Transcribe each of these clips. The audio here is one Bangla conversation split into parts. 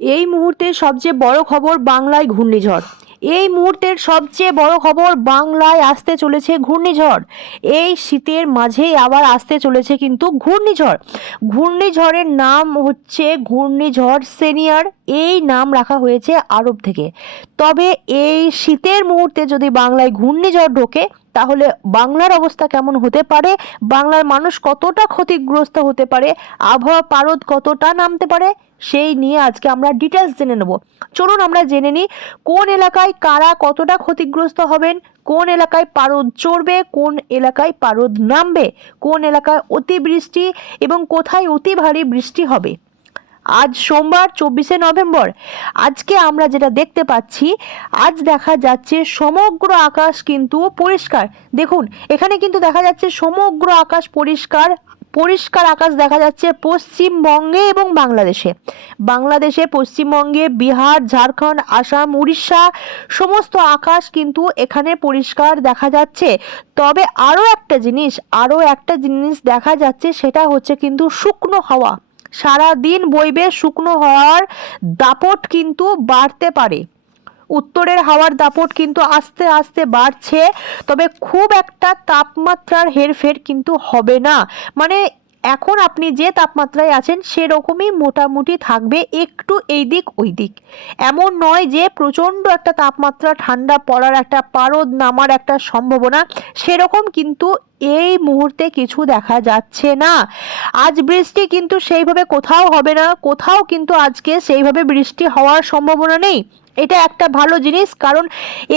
এই মুহূর্তে সবচেয়ে বড় খবর বাংলায় ঘূর্ণিঝড়। এই মুহূর্তের সবচেয়ে বড় খবর বাংলায় আসতে চলেছে ঘূর্ণিঝড়। এই শীতের মাঝেই আবার আসতে চলেছে কিন্তু ঘূর্ণিঝড়। ঘূর্ণিঝড়ের নাম হচ্ছে ঘূর্ণিঝড় সিনিয়র। এই নাম রাখা হয়েছে আরব থেকে। তবে এই শীতের মুহূর্তে যদি বাংলায় ঘূর্ণিঝড় ঢোকে, তাহলে বাংলার অবস্থা কেমন হতে পারে? বাংলার মানুষ কতটা ক্ষতিগ্রস্ত হতে পারে? আবহাওয়া পারদ কতটা নামতে পারে? সেই নিয়ে আজকে আমরা ডিটেলস জেনে নেব। চলুন আমরা জেনে নিই, কোন এলাকায় কারা কতটা ক্ষতিগ্রস্ত হবেন? কোন এলাকায় পারদ চড়বে? কোন এলাকায় পারদ নামবে? কোন এলাকায় অতিবৃষ্টি? এবং কোথায় অতি ভারী বৃষ্টি হবে? আজ সোমবার, চব্বিশে নভেম্বর। আজকে আমরা যেটা দেখতে পাচ্ছি, আজ দেখা যাচ্ছে সমগ্র আকাশ কিন্তু পরিষ্কার। দেখুন, এখানে কিন্তু দেখা যাচ্ছে সমগ্র আকাশ পরিষ্কার পরিষ্কার আকাশ দেখা যাচ্ছে পশ্চিমবঙ্গে এবং বাংলাদেশে। বাংলাদেশে, পশ্চিমবঙ্গে, বিহার, ঝাড়খণ্ড, আসাম, উড়িষ্যা, সমস্ত আকাশ কিন্তু এখানে পরিষ্কার দেখা যাচ্ছে। তবে আরও একটা জিনিস, আরও একটা জিনিস দেখা যাচ্ছে, সেটা হচ্ছে কিন্তু শুকনো হাওয়া। সারা দিন বইবে শুকনো হওয়ার দাপট কিন্তু বাড়তে পারে। উত্তরের হাওয়ার দাপট কিন্তু আস্তে আস্তে বাড়ছে, তবে খুব একটা তাপমাত্রার হেরফের কিন্তু হবে না। মানে এখন আপনি যে তাপমাত্রায় আছেন সেরকমই মোটামুটি থাকবে একটু এই দিক ওই দিক। এমন নয় যে প্রচণ্ড একটা তাপমাত্রা, ঠান্ডা পড়ার একটা পারদ নামার একটা সম্ভাবনা, সেরকম কিন্তু এই মুহূর্তে কিছু দেখা যাচ্ছে না। আজ বৃষ্টি কিন্তু সেইভাবে কোথাও হবে না, কোথাও কিন্তু আজকে সেইভাবে বৃষ্টি হওয়ার সম্ভাবনা নেই। এটা একটা ভালো জিনিস, কারণ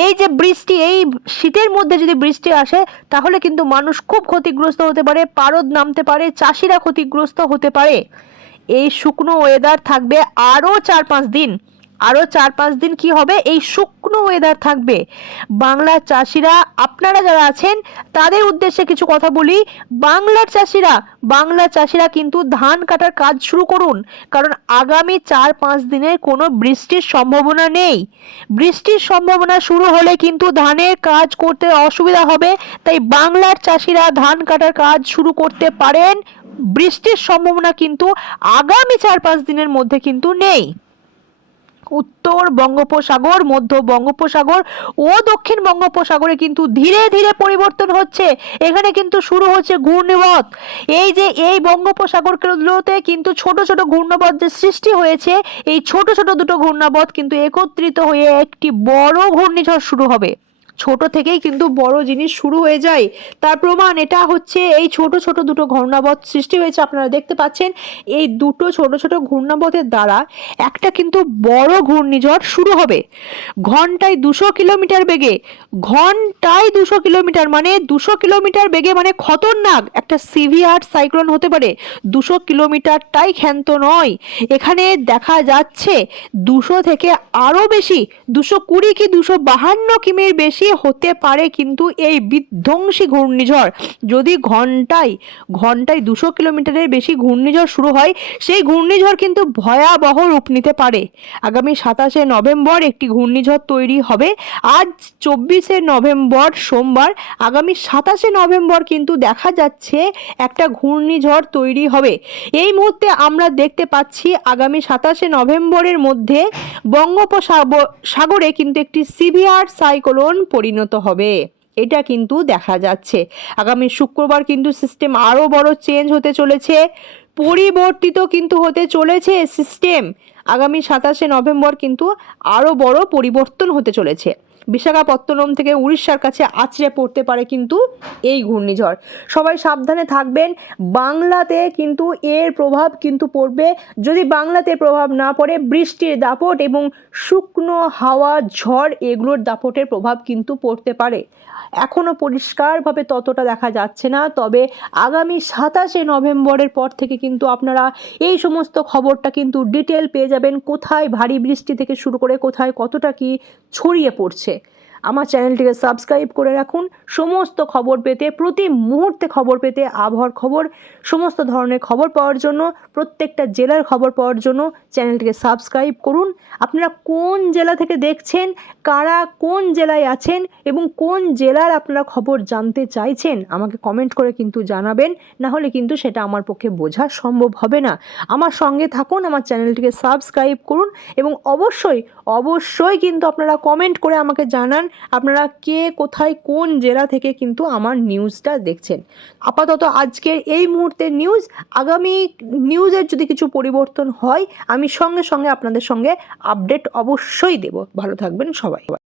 এই যে বৃষ্টি, এই শীতের মধ্যে যদি বৃষ্টি আসে, তাহলে কিন্তু মানুষ খুব ক্ষতিগ্রস্ত হতে পারে, পারদ নামতে পারে, চাষিরা ক্ষতিগ্রস্ত হতে পারে। এই শুকনো ওয়েদার থাকবে আরও চার পাঁচ দিন। আরও চার পাঁচ দিন কি হবে? এই শুকনো ওয়েদার থাকবে। বাংলার চাষিরা, আপনারা যারা আছেন, তাদের উদ্দেশ্যে কিছু কথা বলি। বাংলার চাষিরা বাংলার চাষিরা কিন্তু ধান কাটার কাজ শুরু করুন। কারণ আগামী চার পাঁচ দিনের কোনো বৃষ্টির সম্ভাবনা নেই। বৃষ্টির সম্ভাবনা শুরু হলে কিন্তু ধানের কাজ করতে অসুবিধা হবে। তাই বাংলার চাষিরা ধান কাটার কাজ শুরু করতে পারেন। বৃষ্টির সম্ভাবনা কিন্তু আগামী চার পাঁচ দিনের মধ্যে কিন্তু নেই। উত্তর বঙ্গোপসাগর, মধ্য বঙ্গোপসাগর ও দক্ষিণ বঙ্গোপসাগরে কিন্তু ধীরে ধীরে পরিবর্তন হচ্ছে। এখানে কিন্তু শুরু হচ্ছে ঘূর্ণিবত। এই যে এই বঙ্গোপসাগরগুলোতে কিন্তু ছোট ছোট ঘূর্ণবত যে সৃষ্টি হয়েছে। এই ছোট ছোট দুটো ঘূর্ণাবত কিন্তু একত্রিত হয়ে একটি বড় ঘূর্ণিঝড় শুরু হবে। ছোট থেকেই কিন্তু বড় জিনিস শুরু হয়ে যায়। তার প্রমাণ এটা হচ্ছে এই ছোট ছোট দুটো ঘূর্ণাবত সৃষ্টি হয়েছে। আপনারা দেখতে পাচ্ছেন, এই দুটো ছোট ছোট ঘূর্ণাবতের দ্বারা একটা কিন্তু বড় ঘূর্ণিঝড় শুরু হবে। ঘন্টায় দুশো কিলোমিটার বেগে, ঘন্টায় দুশো কিলোমিটার মানে দুশো কিলোমিটার বেগে মানে খতরনাক। একটা সিভিয়ার সাইক্লোন হতে পারে, দুশো কিলোমিটারটাই ক্ষান্ত নয়। এখানে দেখা যাচ্ছে দুশো থেকে আরও বেশি, দুশো কুড়ি কি দুশো বাহান্ন কিমির বেশি হতে পারে কিন্তু এই বিধ্বংসী ঘূর্ণিঝড়। যদি ঘন্টায় ঘন্টায় দুশো কিলোমিটারের বেশি ঘূর্ণিঝড় শুরু হয়, সেই ঘূর্ণিঝড় কিন্তু ভয়াবহ রূপ নিতে পারে। আগামী সাতাশে নভেম্বর একটি ঘূর্ণিঝড় তৈরি হবে। আজ চব্বিশে নভেম্বর সোমবার, আগামী সাতাশে নভেম্বর কিন্তু দেখা যাচ্ছে একটা ঘূর্ণিঝড় তৈরি হবে। এই মুহূর্তে আমরা দেখতে পাচ্ছি আগামী সাতাশে নভেম্বরের মধ্যে বঙ্গোপসাগর সাগরে কিন্তু একটি সিভিয়ার সাইক্লোন পরিণত হবে। এটা কিন্তু দেখা যাচ্ছে। আগামী শুক্রবার কিন্তু সিস্টেম আরও বড় চেঞ্জ হতে চলেছে। পরিবর্তিত কিন্তু হতে চলেছে সিস্টেম আগামী সাতাশে নভেম্বর কিন্তু আরও বড় পরিবর্তন হতে চলেছে। বিশাখাপত্তনম থেকে উড়িষ্যার কাছে আছড়ে পড়তে পারে কিন্তু এই ঘূর্ণিঝড়। সবাই সাবধানে থাকবেন, বাংলাতে কিন্তু এর প্রভাব কিন্তু পড়বে। যদি বাংলাতে প্রভাব না পড়ে, বৃষ্টির দাপট এবং শুকনো হাওয়া, ঝড় এগুলোর দাপটের প্রভাব কিন্তু পড়তে পারে। এখনও পরিষ্কারভাবে ততটা দেখা যাচ্ছে না, তবে আগামী সাতাশে নভেম্বরের পর থেকে কিন্তু আপনারা এই সমস্ত খবরটা কিন্তু ডিটেল পেয়ে যাবেন, কোথায় ভারী বৃষ্টি থেকে শুরু করে কোথায় কতটা কি ছড়িয়ে পড়ছে। আমার চ্যানেলটিকে সাবস্ক্রাইব করে রাখুন। সমস্ত খবর পেতে, প্রতি মুহূর্তে খবর পেতে আবহাওয়ার খবর, সমস্ত ধরনের খবর পাওয়ার জন্য, প্রত্যেকটা জেলার খবর পাওয়ার জন্য চ্যানেলটিকে সাবস্ক্রাইব করুন। আপনারা কোন জেলা থেকে দেখছেন, কারা কোন জেলায় আছেন এবং কোন জেলার আপনারা খবর জানতে চাইছেন, আমাকে কমেন্ট করে কিন্তু জানাবেন। না হলে কিন্তু সেটা আমার পক্ষে বোঝা সম্ভব হবে না। আমার সঙ্গে থাকুন, আমার চ্যানেলটিকে সাবস্ক্রাইব করুন এবং অবশ্যই অবশ্যই কিন্তু আপনারা কমেন্ট করে আমাকে জানান আপনারা কে, কোথায়, কোন জেলা থেকে কিন্তু আমার নিউজটা দেখছেন। আপাতত আজকের এই মুহূর্তের নিউজ, আগামী নিউজের যদি কিছু পরিবর্তন হয়, আমি সঙ্গে সঙ্গে আপনাদের সঙ্গে আপডেট অবশ্যই দেব। ভালো থাকবেন সবাই।